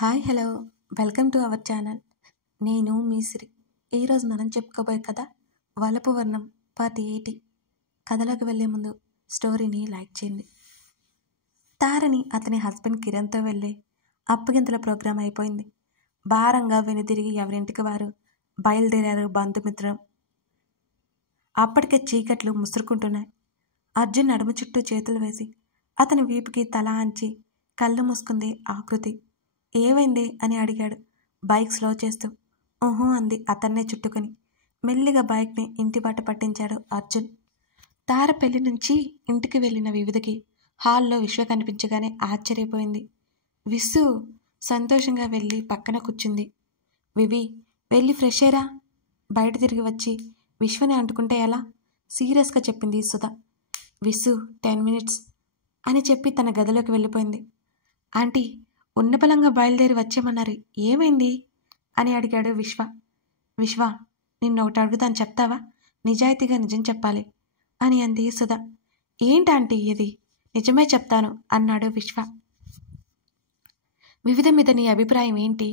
Hi hello welcome to our channel. నేను మీ సిరి. ఈరోజు మనం చెప్పుకోబోయే కథ వలపు వర్ణం పార్ట్ 80. కథలోకి వెళ్ళే ముందు స్టోరీని లైక్ చేయండి. తారని అతని హస్బెండ్ కిరణ్తో వెళ్ళే అప్పగింతల ప్రోగ్రాం అయిపోయింది. భారంగా వెనుదిరిగి ఎవరింటికి వారు బయలుదేరారు బంధుమిత్రం. అప్పటికే చీకట్లు ముసురుకుంటున్నాయి. అర్జున్ నడుము చుట్టూ చేతులు వేసి అతని వీపుకి తల అంచి కళ్ళు మూసుకుంది ఆకృతి. ఏమైంది అని అడిగాడు బైక్ స్లో చేస్తూ. ఊహూ అంది అతన్నే చుట్టుకొని. మెల్లిగా బైక్ని ఇంటి బాట పట్టించాడు అర్జున్. తార పెళ్లి నుంచి ఇంటికి వెళ్ళిన వివిధకి హాల్లో విశ్వ కనిపించగానే ఆశ్చర్యపోయింది. విస్సు సంతోషంగా వెళ్ళి పక్కన కూర్చుంది. వివి, వెళ్ళి ఫ్రెష్ అయ్యరా, బయట తిరిగి వచ్చి విశ్వని అంటుకుంటే ఎలా, సీరియస్గా చెప్పింది సుధా. విస్సు 10 minutes అని చెప్పి తన గదిలోకి వెళ్ళిపోయింది. ఆంటీ, ఉన్నపలంగా బయలుదేరి వచ్చేమన్నారు, ఏమైంది అని అడిగాడు విశ్వ. విశ్వ, నిన్నొకటి అడుగుతాను, చెప్తావా? నిజాయితీగా నిజం చెప్పాలి అని అంది సుధా. ఏంటాంటీ ఇది? నిజమే చెప్తాను అన్నాడు విశ్వ. వివిధ మీద నీ అభిప్రాయం ఏంటి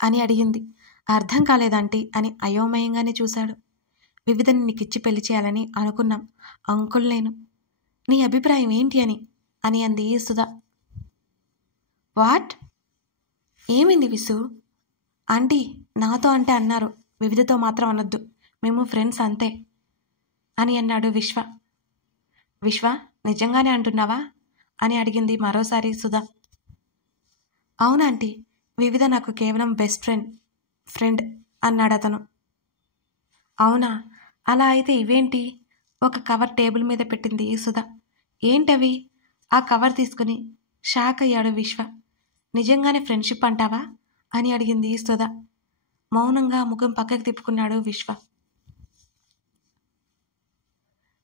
అని అడిగింది. అర్థం కాలేదాంటీ అని అయోమయంగానే చూశాడు. వివిధని నీకిచ్చి పెళ్లి చేయాలని అనుకున్నాం అంకుల్ నేను. నీ అభిప్రాయం ఏంటి అని అంది సుధా. వాట్? ఏమైంది విసు? ఆంటీ, నాతో అంటే అన్నారు, వివిధతో మాత్రం అనొద్దు, మేము ఫ్రెండ్స్ అంతే అని అన్నాడు విశ్వ. విశ్వ, నిజంగానే అంటున్నావా అని అడిగింది మరోసారి సుధా. అవునాంటీ, వివిధ నాకు కేవలం బెస్ట్ ఫ్రెండ్ అన్నాడు అతను. అవునా, అలా అయితే ఇవేంటి? ఒక కవర్ టేబుల్ మీద పెట్టింది సుధా. ఏంటవి? ఆ కవర్ తీసుకుని షాక్ అయ్యాడు విశ్వ. నిజంగానే ఫ్రెండ్షిప్ అంటావా అని అడిగింది సుధా. మౌనంగా ముఖం పక్కకి తిప్పుకున్నాడు విశ్వ.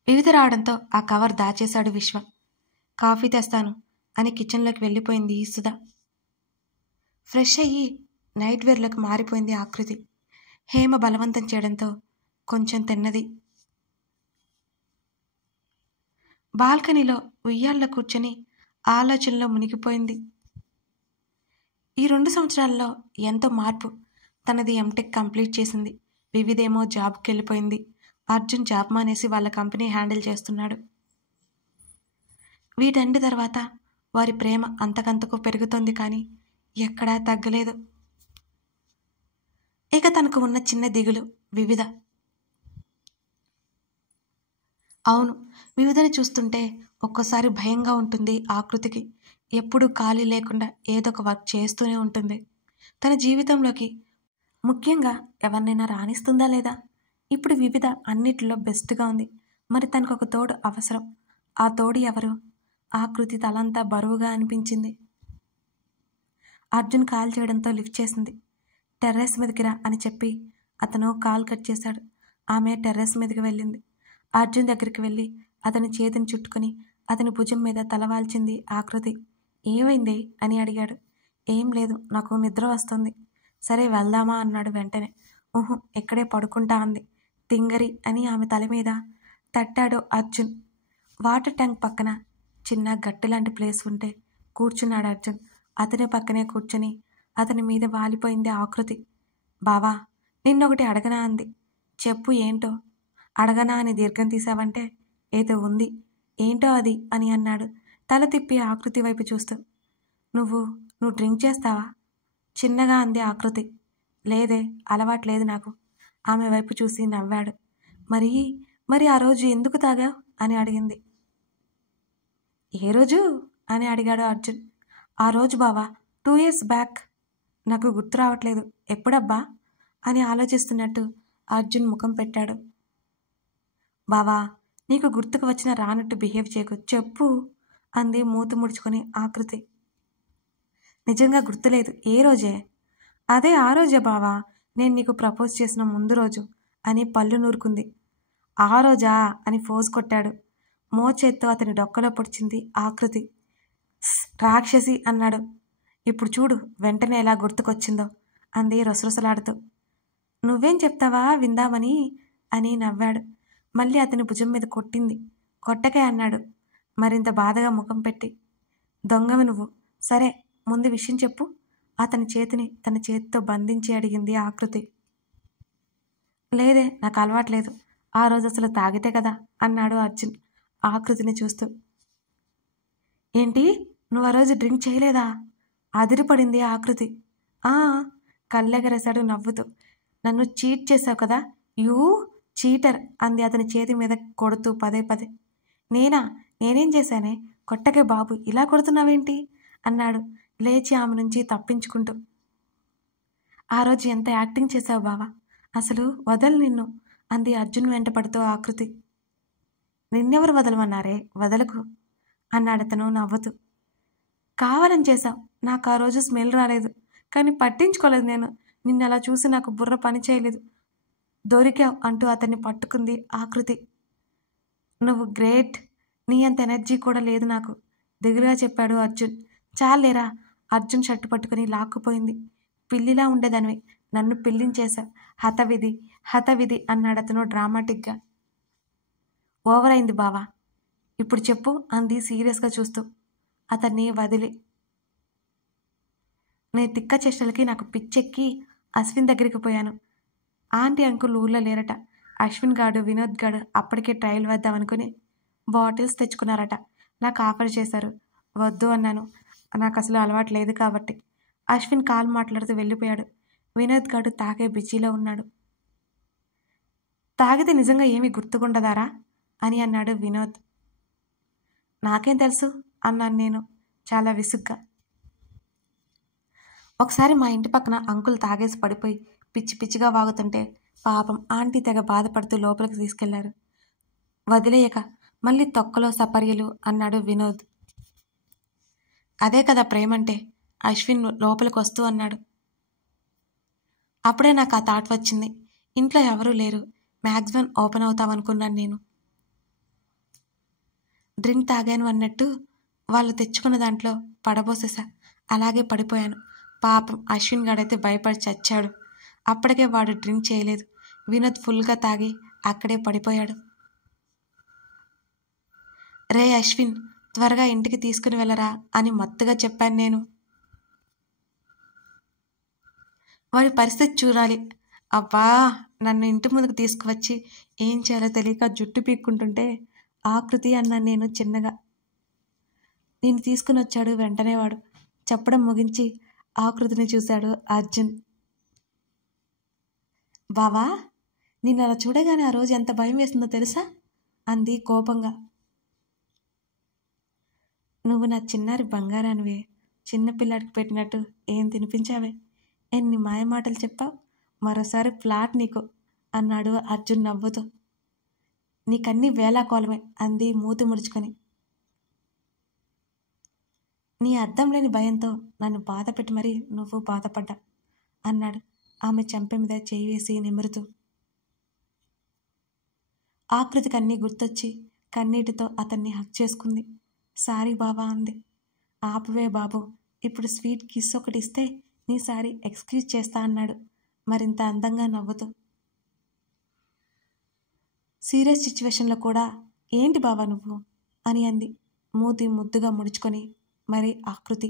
వివిధ రావడంతో ఆ కవర్ దాచేశాడు విశ్వ. కాఫీ తెస్తాను అని కిచెన్లోకి వెళ్ళిపోయింది సుధా. ఫ్రెష్ అయ్యి నైట్ వేర్లోకి మారిపోయింది ఆకృతి. హేమ బలవంతం చేయడంతో కొంచెం తిన్నది. బాల్కనీలో ఉయ్యాల్లో కూర్చొని ఆలోచనలో మునిగిపోయింది. ఈ 2 సంవత్సరాల్లో ఎంతో మార్పు. తనది ఎంటెక్ కంప్లీట్ చేసింది. వివిధేమో జాబ్కి వెళ్ళిపోయింది. అర్జున్ జాబ్ మానేసి వాళ్ళ కంపెనీ హ్యాండిల్ చేస్తున్నాడు. వీటంటి తర్వాత వారి ప్రేమ అంతకంతకు పెరుగుతోంది, కానీ ఎక్కడా తగ్గలేదు. ఇక తనకు ఉన్న చిన్న దిగులు వివిధ. అవును, వివిధని చూస్తుంటే ఒక్కోసారి భయంగా ఉంటుంది ఆకృతికి. ఎప్పుడూ ఖాళీ లేకుండా ఏదో ఒక వర్క్ చేస్తూనే ఉంటుంది. తన జీవితంలోకి ముఖ్యంగా ఎవరినైనా రాణిస్తుందా లేదా? ఇప్పుడు వివిధ అన్నిటిలో బెస్ట్గా ఉంది. మరి తనకు ఒక తోడు అవసరం. ఆ తోడు ఎవరు? ఆకృతి తలంతా బరువుగా అనిపించింది. అర్జున్ కాల్ చేయడంతో లిఫ్ట్ చేసింది. టెర్రస్ మీదకి రా అని చెప్పి అతను కాల్ కట్ చేశాడు. ఆమె టెర్రస్ మీదకి వెళ్ళింది. అర్జున్ దగ్గరికి వెళ్ళి అతని చేతిని చుట్టుకుని అతని భుజం మీద తలవాల్చింది ఆకృతి. ఏమైంది అని అడిగాడు. ఏం లేదు, నాకు నిద్ర వస్తుంది. సరే వెళ్దామా అన్నాడు వెంటనే. ఊహు, ఇక్కడే పడుకుంటా అంది. తింగరి అని ఆమె తల మీద తట్టాడు అర్జున్. వాటర్ ట్యాంక్ పక్కన చిన్న గట్టి లాంటి ప్లేస్ ఉంటే కూర్చున్నాడు అర్జున్. అతని పక్కనే కూర్చొని అతని మీద వాలిపోయింది ఆకృతి. బావా, నిన్నొకటి అడగనా అంది. చెప్పు, ఏంటో? అడగనా అని దీర్ఘం తీసావంటే ఏదో ఉంది, ఏంటో అది అని అన్నాడు తల తిప్పి ఆకృతి వైపు చూస్తూ. నువ్వు డ్రింక్ చేస్తావా చిన్నగా అంది ఆకృతి. లేదే, అలవాట్లేదు నాకు. ఆమె వైపు చూసి నవ్వాడు. మరి ఆ రోజు ఎందుకు తాగావు అని అడిగింది. ఏ రోజు అని అడిగాడు అర్జున్. ఆ రోజు బావా, 2 years బ్యాక్. నాకు గుర్తు రావట్లేదు, ఎప్పుడబ్బా అని ఆలోచిస్తున్నట్టు అర్జున్ ముఖం పెట్టాడు. బావా, నీకు గుర్తుకు వచ్చిన రానట్టు బిహేవ్ చేయకు, చెప్పు అంది మూతి ముడుచుకొని ఆకృతి. నిజంగా గుర్తులేదు. ఏ రోజే? అదే ఆ రోజే బావా, నేను నీకు ప్రపోజ్ చేసిన ముందు రోజు అని పళ్ళు నూరుకుంది. ఆ రోజా అని ఫోజ్ కొట్టాడు. మోచేత్తో అతని డొక్కలో పొడిచింది ఆకృతి. రాక్షసి అన్నాడు. ఇప్పుడు చూడు వెంటనే ఎలా గుర్తుకొచ్చిందో అంది రొసరొసలాడుతూ. నువ్వేం చెప్తావా విందామని అని నవ్వాడు. మళ్ళీ అతని భుజం మీద కొట్టింది. కొట్టకే అన్నాడు మరింత బాధగా ముఖం పెట్టి. దొంగవి నువ్వు. సరే, ముందు విషయం చెప్పు అతని చేతిని తన చేతితో బంధించి అడిగింది ఆకృతి. లేదే, నాకు అలవాట్లేదు. ఆ రోజు అసలు తాగితే కదా అన్నాడు అర్జున్ ఆకృతిని చూస్తూ. ఏంటి, నువ్వు ఆ రోజు డ్రింక్ చేయలేదా? అదిరిపడింది ఆకృతి. ఆ, కళ్ళెగరేశాడు నవ్వుతూ. నన్ను చీట్ చేసావు కదా, యూ చీటర్ అంది అతని చేతి మీద కొడుతూ పదే పదే. నేనేం చేశానే? కొట్టకే బాబు, ఇలా కొడుతున్నావేంటి అన్నాడు లేచి ఆమె నుంచి తప్పించుకుంటూ. ఆ రోజు ఎంత యాక్టింగ్ చేశావు బావా, అసలు వదలు నిన్ను అంది అర్జున్ వెంట పడుతూ ఆకృతి. నిన్నెవరు వదలమన్నారే, వదలకు అన్నాడతను నవ్వుతూ. కావాలని చేశావు, నాకు ఆ రోజు స్మెల్ రాలేదు, కానీ పట్టించుకోలేదు నేను. నిన్నలా చూసి నాకు బుర్ర పని చేయలేదు. దొరికావు అంటూ అతన్ని పట్టుకుంది ఆకృతి. నువ్వు గ్రేట్, నీ అంత ఎనర్జీ కూడా లేదు నాకు దిగులుగా చెప్పాడు అర్జున్. చాలేరా, అర్జున్ షర్టు పట్టుకుని లాక్కుపోయింది. పిల్లిలా ఉండేదానివి, నన్ను పిల్లించేశావు, హతవిధి అన్నాడతను డ్రామాటిక్గా. ఓవర్ అయింది బావా, ఇప్పుడు చెప్పు అంది సీరియస్గా చూస్తూ అతన్ని వదిలి. నీ తిక్క చేష్టలకి నాకు పిచ్చెక్కి అశ్విన్ దగ్గరికి పోయాను. ఆంటీ అంకుల్ ఊళ్ళో లేరట. అశ్విన్ గాడు వినోద్ గాడు అప్పటికే ట్రయల్ వేద్దామనుకుని బాటిల్స్ తెచ్చుకున్నారట. నాకు ఆఫర్ చేశారు, వద్దు అన్నాను. నాకు అసలు అలవాటు లేదు కాబట్టి. అశ్విన్ కాల్ మాట్లాడుతూ వెళ్ళిపోయాడు. వినోద్ గాడు తాగే బిజీలో ఉన్నాడు. తాగితే నిజంగా ఏమీ గుర్తుకుండదారా అని అన్నాడు వినోద్. నాకేం తెలుసు అన్నాను నేను చాలా విసుగ్గా. ఒకసారి మా ఇంటి పక్కన అంకుల్ తాగేసి పడిపోయి పిచ్చి పిచ్చిగా వాగుతుంటే పాపం ఆంటీ తెగ బాధపడుతూ లోపలికి తీసుకెళ్లారు. వదిలేయక మళ్ళీ తొక్కలో సపర్యలు అన్నాడు వినోద్. అదే కదా ప్రేమంటే, అశ్విన్ లోపలికి వస్తూ అన్నాడు. అప్పుడే నాకు ఆ థాట్ వచ్చింది. ఇంట్లో ఎవరూ లేరు, మ్యాక్సిమం ఓపెన్ అవుతామనుకున్నాను నేను. డ్రింక్ తాగాను అన్నట్టు వాళ్ళు తెచ్చుకున్న దాంట్లో పడబోసేసా. అలాగే పడిపోయాను. పాపం అశ్విన్ గాడైతే భయపడి చచ్చాడు. అప్పటికే వాడు డ్రింక్ చేయలేదు. వినోద్ ఫుల్గా తాగి అక్కడే పడిపోయాడు. రే అశ్విన్, త్వరగా ఇంటికి తీసుకుని వెళ్ళరా అని మత్తుగా చెప్పాను నేను. వాడి పరిస్థితి చూడాలి. అబ్బా, నన్ను ఇంటి ముందుకు తీసుకువచ్చి ఏం చేయాలో తెలియక జుట్టు పీక్కుంటుంటే ఆకృతి అన్నాను నేను చిన్నగా. నేను తీసుకుని వచ్చాడు వెంటనే వాడు. చెప్పడం ముగించి ఆకృతిని చూశాడు అర్జున్. బావా, నిన్ను అలా చూడగానే ఆ రోజు ఎంత భయం వేసిందో తెలుసా అంది కోపంగా. నువ్వు నా చిన్నారి బంగారానివే, చిన్నపిల్లాడికి పెట్టినట్టు ఏం తినిపించావే, ఎన్ని మాయమాటలు చెప్పావు, మరోసారి ఫ్లాట్ నీకు అన్నాడు అర్జున్ నవ్వుతూ. నీకన్నీ వేళాకోళమే అంది మూతి ముడుచుకొని. నీ అర్థం లేని భయంతో నన్ను బాధ పెట్టి మరీ నువ్వు బాధపడ్డా అన్నాడు ఆమె చెంప మీద చేయి వేసి నిమురుతూ. ఆకృతికి అన్నీ గుర్తొచ్చి కన్నీటితో అతన్ని హక్ చేసుకుంది. సారీ బాబా అంది. ఆపువే బాబు, ఇప్పుడు స్వీట్ కిస్ ఒకటి ఇస్తే నీ సారీ ఎక్స్క్యూజ్ చేస్తా అన్నాడు మరింత అందంగా నవ్వుతూ. సీరియస్ సిచ్యువేషన్లో కూడా ఏంటి బావా నువ్వు అని అంది మూతి ముద్దుగా ముడుచుకొని. మరి ఆకృతి,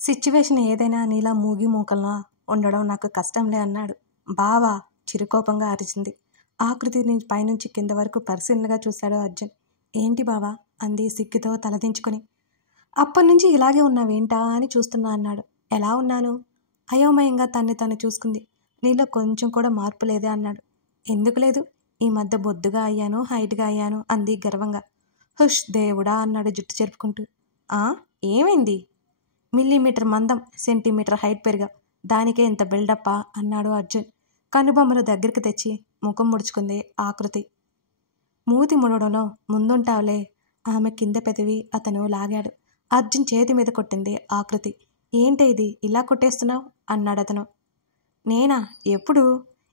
సిచ్యువేషన్ ఏదైనా నీలా మూగి మూకల్లా ఉండడం నాకు కష్టంలే అన్నాడు. బావా చిరుకోపంగా అరిచింది. ఆకృతిని పైనుంచి కింద వరకు పరిశీలనగా చూశాడు అర్జున్. ఏంటి బావా అంది సిగ్గుతో తలదించుకొని. అప్పటినుంచి ఇలాగే ఉన్నావేంటా అని చూస్తున్నా అన్నాడు. ఎలా ఉన్నాను? అయోమయంగా తను చూసుకుంది. నీలో కొంచెం కూడా మార్పు లేదే అన్నాడు. ఎందుకు లేదు, ఈ మధ్య బొద్దుగా అయ్యాను, హైట్గా అయ్యాను అంది గర్వంగా. హుష్ దేవుడా అన్నాడు జుట్టు చెరుపుకుంటూ. ఏమైంది? మిల్లీమీటర్ మందం, సెంటీమీటర్ హైట్ పెరిగా, దానికే ఇంత బిల్డప్పా అన్నాడు అర్జున్. కనుబొమ్మలు దగ్గరికి తెచ్చి ముఖం ముడుచుకుంది ఆకృతి. మూతి ముడవడంలో ముందుంటావులే. ఆమె కింద పెదవి అతను లాగాడు. అర్జున్ చేతి మీద కొట్టింది ఆకృతి. ఏంటి ఇది ఇలా కొట్టేస్తున్నావు అన్నాడు అతను. నేనా? ఎప్పుడు?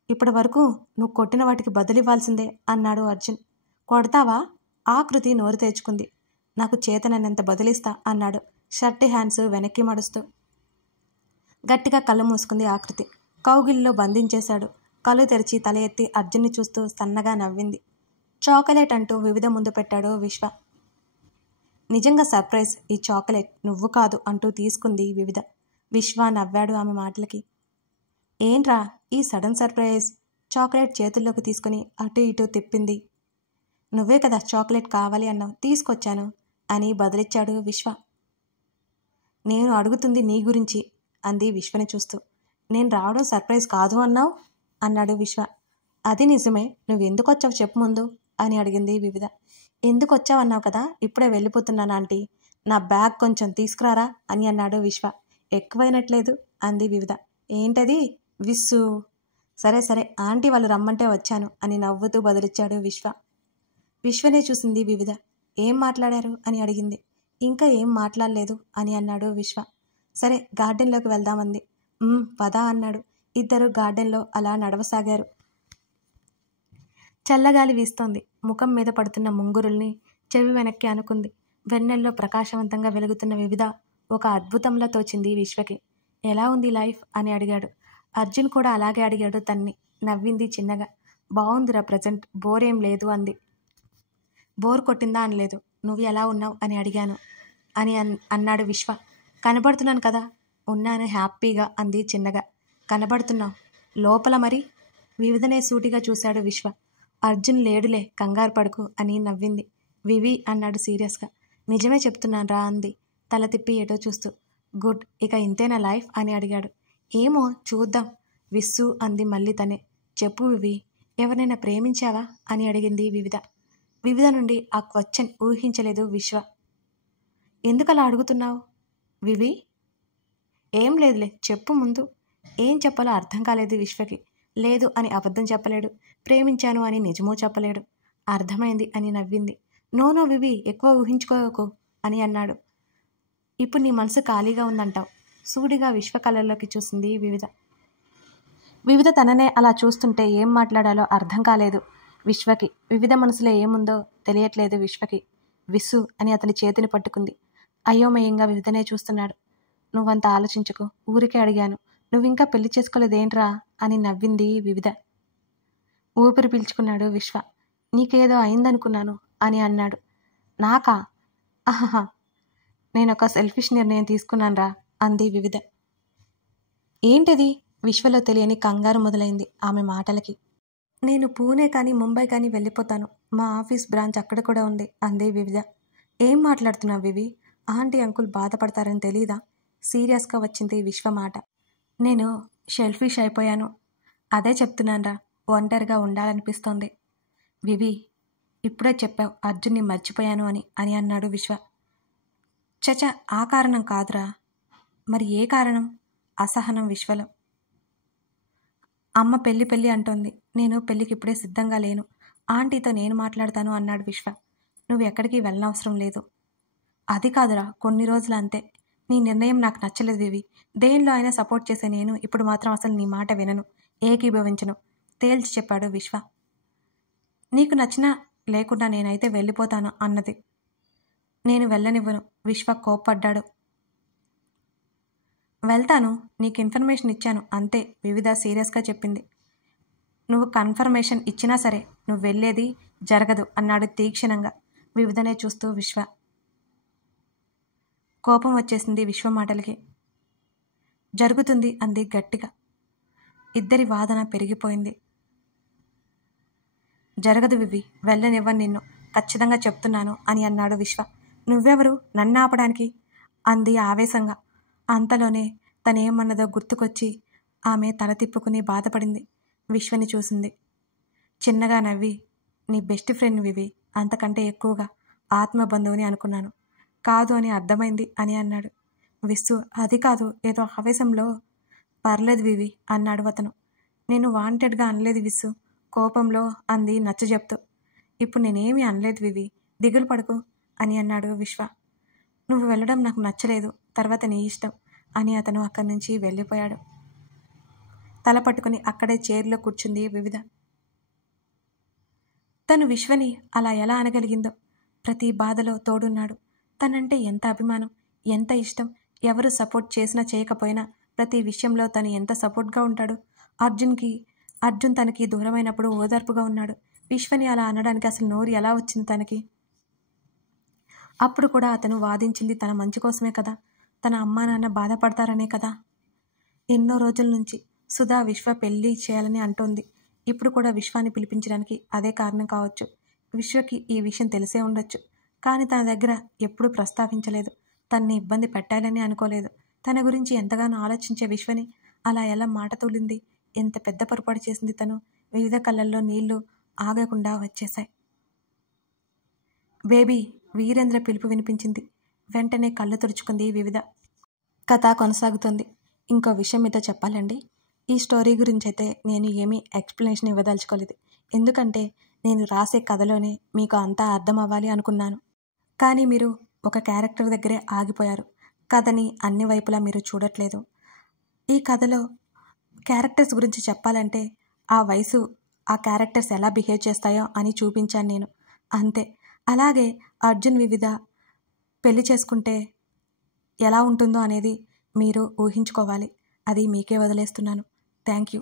ఇప్పటి వరకు నువ్వు కొట్టిన వాటికి బదులివ్వాల్సిందే అన్నాడు అర్జున్. కొడతావా? ఆకృతి నోరు తెచ్చుకుంది. నాకు చేతనన్నంత బదులిస్తా అన్నాడు షర్ట్ హ్యాండ్స్ వెనక్కి మడుస్తూ. గట్టిగా కళ్ళు మూసుకుంది ఆకృతి. కౌగిలిలో బంధించేశాడు. కళ్ళు తెరిచి తల ఎత్తి అర్జున్ని చూస్తూ సన్నగా నవ్వింది. చాక్లెట్ అంటూ వివిధ ముందు పెట్టాడు విశ్వ. నిజంగా సర్ప్రైజ్, ఈ చాక్లెట్ నువ్వు కాదు అంటూ తీసుకుంది వివిధ. విశ్వ నవ్వాడు ఆమె మాటలకి. ఏంట్రా ఈ సడన్ సర్ప్రైజ్? చాక్లెట్ చేతుల్లోకి తీసుకుని అటు ఇటు తిప్పింది. నువ్వే కదా చాక్లెట్ కావాలి అన్నావు, తీసుకొచ్చాను అని బదులిచ్చాడు విశ్వ. నేను అడుగుతుంది నీ గురించి అంది విశ్వని చూస్తూ. నేను రావడం సర్ప్రైజ్ కాదు అన్నావు అన్నాడు విశ్వ. అది నిజమే, నువ్వెందుకు వచ్చావు చెప్పు ముందు అని అడిగింది వివిధ. ఎందుకు వచ్చావు అన్నావు కదా, ఇప్పుడే వెళ్ళిపోతున్నాను ఆంటీ, నా బ్యాగ్ కొంచెం తీసుకురారా అని అన్నాడు విశ్వ. ఎక్కువైనట్లేదు అంది వివిధ. ఏంటది? విస్సు. సరే సరే ఆంటీ వాళ్ళు రమ్మంటే వచ్చాను అని నవ్వుతూ బదులిచ్చాడు విశ్వ. విశ్వనే చూసింది వివిధ. ఏం మాట్లాడారు అని అడిగింది. ఇంకా ఏం మాట్లాడలేదు అని అన్నాడు విశ్వ. సరే గార్డెన్లోకి వెళ్దామంది. పదా అన్నాడు. ఇద్దరు గార్డెన్లో అలా నడవసాగారు. చల్లగాలి వీస్తోంది. ముఖం మీద పడుతున్న ముంగురుల్ని చెవి వెనక్కి అనుకుంది. వెన్నెల్లో ప్రకాశవంతంగా వెలుగుతున్న వివిధ ఒక అద్భుతంలా తోచింది విశ్వకి. ఎలా ఉంది లైఫ్ అని అడిగాడు. అర్జున్ కూడా అలాగే అడిగాడు తన్ని. నవ్వింది చిన్నగా. బాగుందిరా ప్రజెంట్, బోర్ ఏం లేదు అంది. బోర్ కొట్టిందా అనలేదు. నువ్వు ఎలా ఉన్నావు అని అడిగాను అని అన్నాడు విశ్వ. కనబడుతున్నాను కదా. ఉన్నాను హ్యాపీగా అంది చిన్నగా. కనబడుతున్నావు లోపల మరి? వివిధనే సూటిగా చూశాడు విశ్వ. అర్జున్ లేడులే, కంగారు పడుకు అని నవ్వింది. వివి అన్నాడు సీరియస్గా. నిజమే చెప్తున్నాను రా అంది తల తిప్పి ఏటో చూస్తూ. గుడ్, ఇక ఇంతేనా లైఫ్ అని అడిగాడు. ఏమో చూద్దాం విస్సు అంది మళ్ళీ తనే. చెప్పు వివి, ఎవరైనా ప్రేమించావా అని అడిగింది వివిధ. వివిధ నుండి ఆ క్వశ్చన్ ఊహించలేదు విశ్వ. ఎందుకలా అడుగుతున్నావు వివి? ఏం లేదులే, చెప్పు ముందు. ఏం చెప్పాలో అర్థం కాలేదు విశ్వకి. లేదు అని అబద్ధం చెప్పలేడు, ప్రేమించాను అని నిజమో చెప్పలేడు. అర్థమైంది అని నవ్వింది. నో వివి, ఎక్కువ ఊహించుకోకు అని అన్నాడు. ఇప్పుడు నీ మనసు ఖాళీగా ఉందంటావు. సూడిగా విశ్వ కళ్ళల్లోకి చూసింది వివిధ. వివిధ తననే అలా చూస్తుంటే ఏం మాట్లాడాలో అర్థం కాలేదు విశ్వకి. వివిధ మనసులో ఏముందో తెలియట్లేదు విశ్వకి. విస్సు అని అతని చేతిని పట్టుకుంది. అయోమయంగా వివిధనే చూస్తున్నాడు. నువ్వంత ఆలోచించకు, ఊరికే అడిగాను. నువ్వింకా పెళ్లి చేసుకోలేదేంట్రా అని నవ్వింది వివిధ. ఊపిరి పీల్చుకున్నాడు విశ్వ. నీకేదో అయిందనుకున్నాను అని అన్నాడు. నాకా? ఆహా, నేనొక సెల్ఫిష్ నిర్ణయం తీసుకున్నానురా అంది వివిధ. ఏంటది? విశ్వలో తెలియని కంగారు మొదలైంది ఆమె మాటలకి. నేను పూణే కానీ ముంబై కానీ వెళ్ళిపోతాను. మా ఆఫీస్ బ్రాంచ్ అక్కడ కూడా ఉంది అంది వివిధ. ఏం మాట్లాడుతున్నావు వివి? ఆంటీ అంకుల్ బాధపడతారని తెలీదా? సీరియస్గా వచ్చింది విశ్వ మాట. నేను షెల్ఫిష్ అయిపోయాను, అదే చెప్తున్నానురా. ఒంటరిగా ఉండాలనిపిస్తోంది. వివి, ఇప్పుడే చెప్పావు అర్జున్ని మర్చిపోయాను అని అన్నాడు విశ్వ. చచ, ఆ కారణం కాదురా. మరి ఏ కారణం? అసహనం విశ్వలో. అమ్మ పెళ్ళి అంటోంది. నేను పెళ్ళికి ఇప్పుడే సిద్ధంగా లేను. ఆంటీతో నేను మాట్లాడతాను అన్నాడు విశ్వ. నువ్వు ఎక్కడికి వెళ్ళనవసరం లేదు. అది కాదురా, కొన్ని రోజులు అంతే. నీ నిర్ణయం నాకు నచ్చలేదు వివి. దేనిలో అయినా సపోర్ట్ చేసే నేను ఇప్పుడు మాత్రం అసలు నీ మాట వినను, ఏకీభవించను తేల్చి చెప్పాడు విశ్వ. నీకు నచ్చినా లేకుండా నేనైతే వెళ్ళిపోతాను అన్నది. నేను వెళ్ళనివ్వను విశ్వ కోప్పడ్డాడు. వెళ్తాను, నీకు ఇన్ఫర్మేషన్ ఇచ్చాను అంతే వివిధ సీరియస్గా చెప్పింది. నువ్వు కన్ఫర్మేషన్ ఇచ్చినా సరే నువ్వు వెళ్ళేది జరగదు అన్నాడు తీక్షణంగా వివిధనే చూస్తూ విశ్వ. కోపం వచ్చేసింది విశ్వ మాటలకి. జరుగుతుంది అంది గట్టిగా. ఇద్దరి వాదన పెరిగిపోయింది. జరగదు వివి, వెళ్ళనివ్వను నిన్ను, ఖచ్చితంగా చెప్తున్నాను అని అన్నాడు విశ్వ. నువ్వెవరు నన్ను ఆపడానికి అంది ఆవేశంగా. అంతలోనే తనేమన్నదో గుర్తుకొచ్చి ఆమె తల తిప్పుకుని బాధపడింది. విశ్వని చూసింది. చిన్నగా నవ్వి, నీ బెస్ట్ ఫ్రెండ్ వివి, అంతకంటే ఎక్కువగా ఆత్మబంధువుని అనుకున్నాను. కాదు అని అర్థమైంది అని అన్నాడు. విస్సు, అది కాదు, ఏదో ఆవేశంలో. పర్లేదు వివి అన్నాడు అతను. నేను వాంటెడ్గా అనలేదు విస్సు, కోపంలో అంది నచ్చజెప్తూ. ఇప్పుడు నేనేమీ అనలేదు వివి, దిగులు పడకు అని అన్నాడు విశ్వ. నువ్వు వెళ్ళడం నాకు నచ్చలేదు, తర్వాత నీ ఇష్టం అని అతను అక్కడి నుంచి వెళ్ళిపోయాడు. తల పట్టుకుని అక్కడే చైర్లో కూర్చుంది వివిధ. తను విశ్వని అలా ఎలా అనగలిగిందో. ప్రతి బాధలో తోడున్నాడు. తనంటే ఎంత అభిమానం, ఎంత ఇష్టం. ఎవరు సపోర్ట్ చేసినా చేయకపోయినా ప్రతి విషయంలో తను ఎంత సపోర్ట్గా ఉంటాడు. అర్జున్ తనకి దూరమైనప్పుడు ఓదార్పుగా ఉన్నాడు. విశ్వని అలా అనడానికి అసలు నోరు ఎలా వచ్చింది తనకి? అప్పుడు కూడా అతను వాదించింది తన మంచి కోసమే కదా. తన అమ్మా నాన్న బాధపడతారనే కదా. ఎన్నో రోజుల నుంచి సుధా విశ్వ పెళ్ళి చేయాలని అంటోంది. ఇప్పుడు కూడా విశ్వాన్ని పిలిపించడానికి అదే కారణం కావచ్చు. విశ్వకి ఈ విషయం తెలిసే ఉండొచ్చు. కానీ తన దగ్గర ఎప్పుడూ ప్రస్తావించలేదు. తన్ని ఇబ్బంది పెట్టాలని అనుకోలేదు. తన గురించి ఎంతగానో ఆలోచించే విశ్వని అలా ఎలా మాట తూలింది. ఎంత పెద్ద పొరపాటు చేసింది తను. వివిధ కళ్ళల్లో నీళ్లు ఆగకుండా వచ్చేశాయి. బేబీ, వీరేంద్ర పిలుపు వినిపించింది. వెంటనే కళ్ళు తుడుచుకుంది వివిధ. కథ కొనసాగుతుంది. ఇంకో విషయం మీతో చెప్పాలండి. ఈ స్టోరీ గురించి అయితే నేను ఏమీ ఎక్స్ప్లెనేషన్ ఇవ్వదలుచుకోలేదు. ఎందుకంటే నేను రాసే కథలోనే మీకు అంతా అర్థం అవ్వాలి అనుకున్నాను. కానీ మీరు ఒక క్యారెక్టర్ దగ్గరే ఆగిపోయారు. కథని అన్ని వైపులా మీరు చూడట్లేదు. ఈ కథలో క్యారెక్టర్స్ గురించి చెప్పాలంటే ఆ వయసు, ఆ క్యారెక్టర్స్ ఎలా బిహేవ్ చేస్తాయో అని చూపించాను నేను, అంతే. అలాగే అర్జున్ వివిధ పెళ్లి చేసుకుంటే ఎలా ఉంటుందో అనేది మీరు ఊహించుకోవాలి. అది మీకే వదిలేస్తున్నాను. Thank you.